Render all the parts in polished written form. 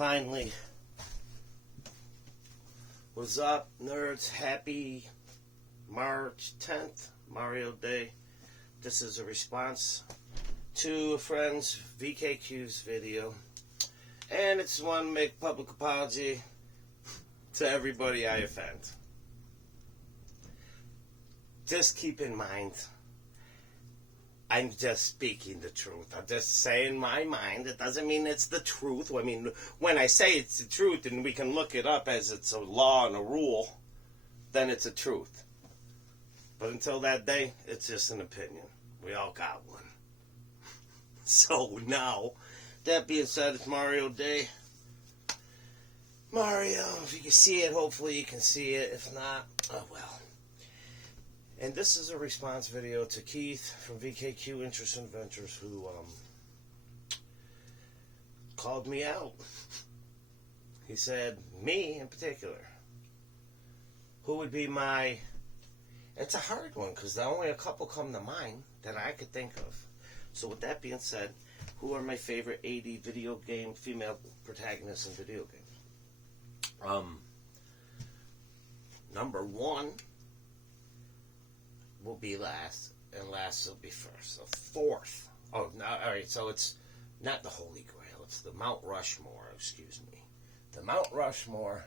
finally. What's up, nerds? Happy March 10th, Mario Day. This is a response to a friend's VKQ's video. And it's one to make public apology to everybody I offend. Just keep in mind, I'm just speaking the truth. I'm just saying my mind. It doesn't mean it's the truth. I mean, when I say it's the truth and we can look it up as it's a law and a rule, then it's a truth. But until that day, it's just an opinion. We all got one. So now, that being said, it's Mario Day. Mario, if you can see it, hopefully you can see it. If not, oh well. And this is a response video to Keith from VKQ, Interests and Adventures, who called me out. He said, me in particular, who would be my... It's a hard one, because only a couple come to mind that I could think of. So with that being said, who are my favorite 80 video game female protagonists in video games? Number one will be last, and last will be first. So fourth. Oh, no, all right, so it's not the Holy Grail. It's the Mount Rushmore, excuse me. The Mount Rushmore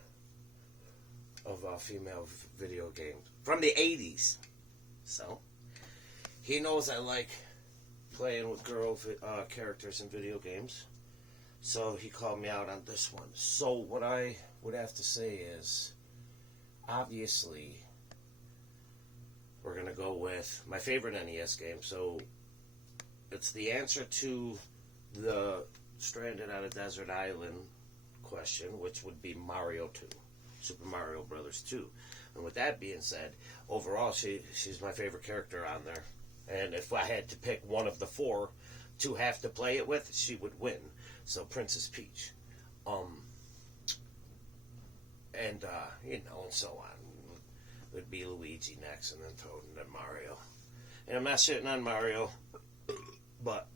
of female video games. From the 80's. So, he knows I like playing with girl characters in video games. So, he called me out on this one. So, what I would have to say is, obviously, we're going to go with my favorite NES game. So, it's the answer to the stranded on a desert island question, which would be Mario 2. Super Mario Brothers 2. And with that being said, overall, she's my favorite character on there. And if I had to pick one of the four to have to play it with, she would win. So, Princess Peach. And so on. It would be Luigi next, and then Toad, and then Mario. And I'm not shitting on Mario, but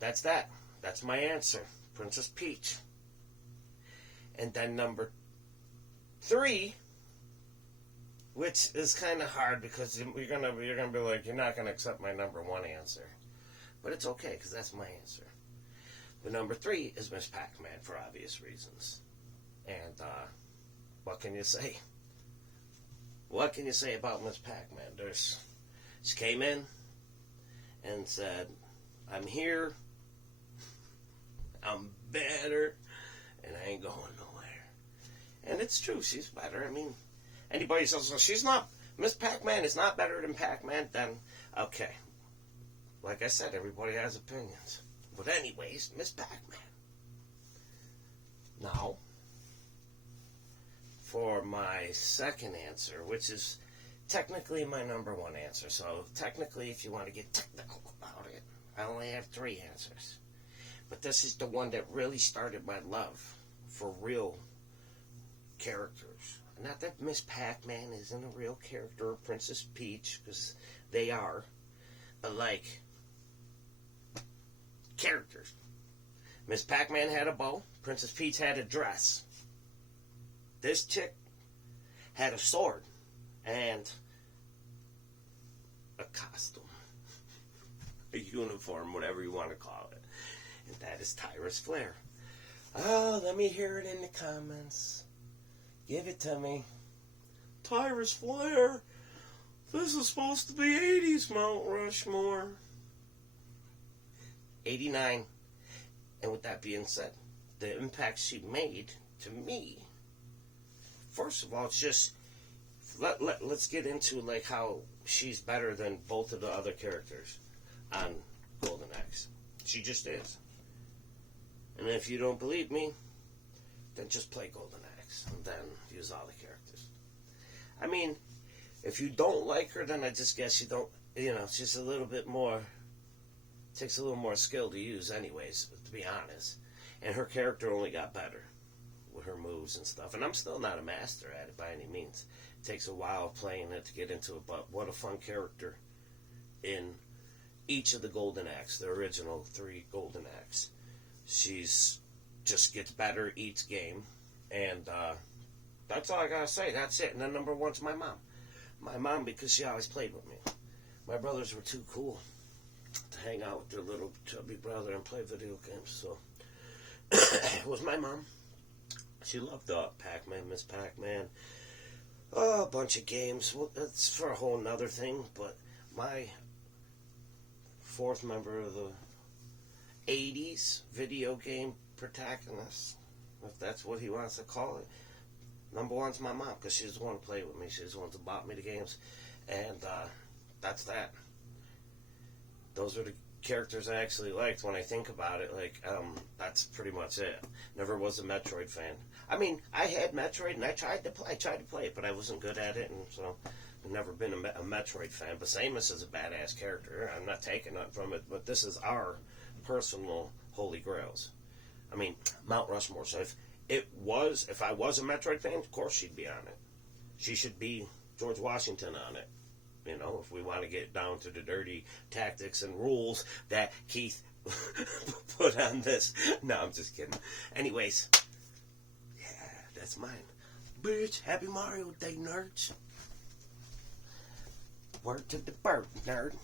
that's that. That's my answer. Princess Peach. And then number 3, which is kind of hard because you're gonna be like, you're not gonna accept my number 1 answer, but it's okay because that's my answer. But number 3 is Miss Pac-Man for obvious reasons. And what can you say? What can you say about Miss Pac-Man? She came in and said, "I'm here. I'm better, and I ain't going nowhere." And it's true, she's better. I mean, anybody says, well, she's not, Miss Pac-Man is not better than Pac-Man, then, okay. Like I said, everybody has opinions. But anyways, Miss Pac-Man. Now, for my second answer, which is technically my number 1 answer. So, technically, if you want to get technical about it, I only have 3 answers. But this is the one that really started my love for real characters. Not that Miss Pac-Man isn't a real character, or Princess Peach, because they are, but like characters. Miss Pac-Man had a bow, Princess Peach had a dress. This chick had a sword and a costume, a uniform, whatever you want to call it, and that is Tyra's Flair. Oh, let me hear it in the comments. Give it to me. Tyra's Flair. This is supposed to be 80's Mount Rushmore. 89. And with that being said, the impact she made to me, first of all, it's just, let's get into like how she's better than both of the other characters on Golden Axe. She just is. And if you don't believe me, then just play Golden Axe and then use all the characters. I mean, if you don't like her, then I just guess you don't, she's a little bit more, takes a little more skill to use anyways, to be honest. And her character only got better with her moves and stuff. And I'm still not a master at it by any means. It takes a while playing it to get into it, but what a fun character in each of the Golden Axe, the original 3 Golden Axe. She's just gets better each game. And that's all I gotta say. That's it. And then number one's my mom. My mom, because she always played with me. My brothers were too cool to hang out with their little chubby brother and play video games. So it was my mom. She loved Pac-Man, Miss Pac-Man. Oh, a bunch of games. Well, that's for a whole nother thing. But my fourth member of the 80's video game Protagonists, if that's what he wants to call it. Number one's my mom, because she's the one who played with me. She's the one who bought me the games. And that's that. Those are the characters I actually liked when I think about it. Like, that's pretty much it. Never was a Metroid fan. I mean, I had Metroid, and I tried to play it, but I wasn't good at it, and so I've never been a Metroid fan. But Samus is a badass character. I'm not taking nothing from it, but this is our personal holy grails. I mean, Mount Rushmore. So if I was a Metroid fan, of course she'd be on it. She should be George Washington on it. You know, if we want to get down to the dirty tactics and rules that Keith put on this. No, I'm just kidding. Anyways, yeah, that's mine. Bitch, happy Mario Day, nerds. Word to the bird, nerd.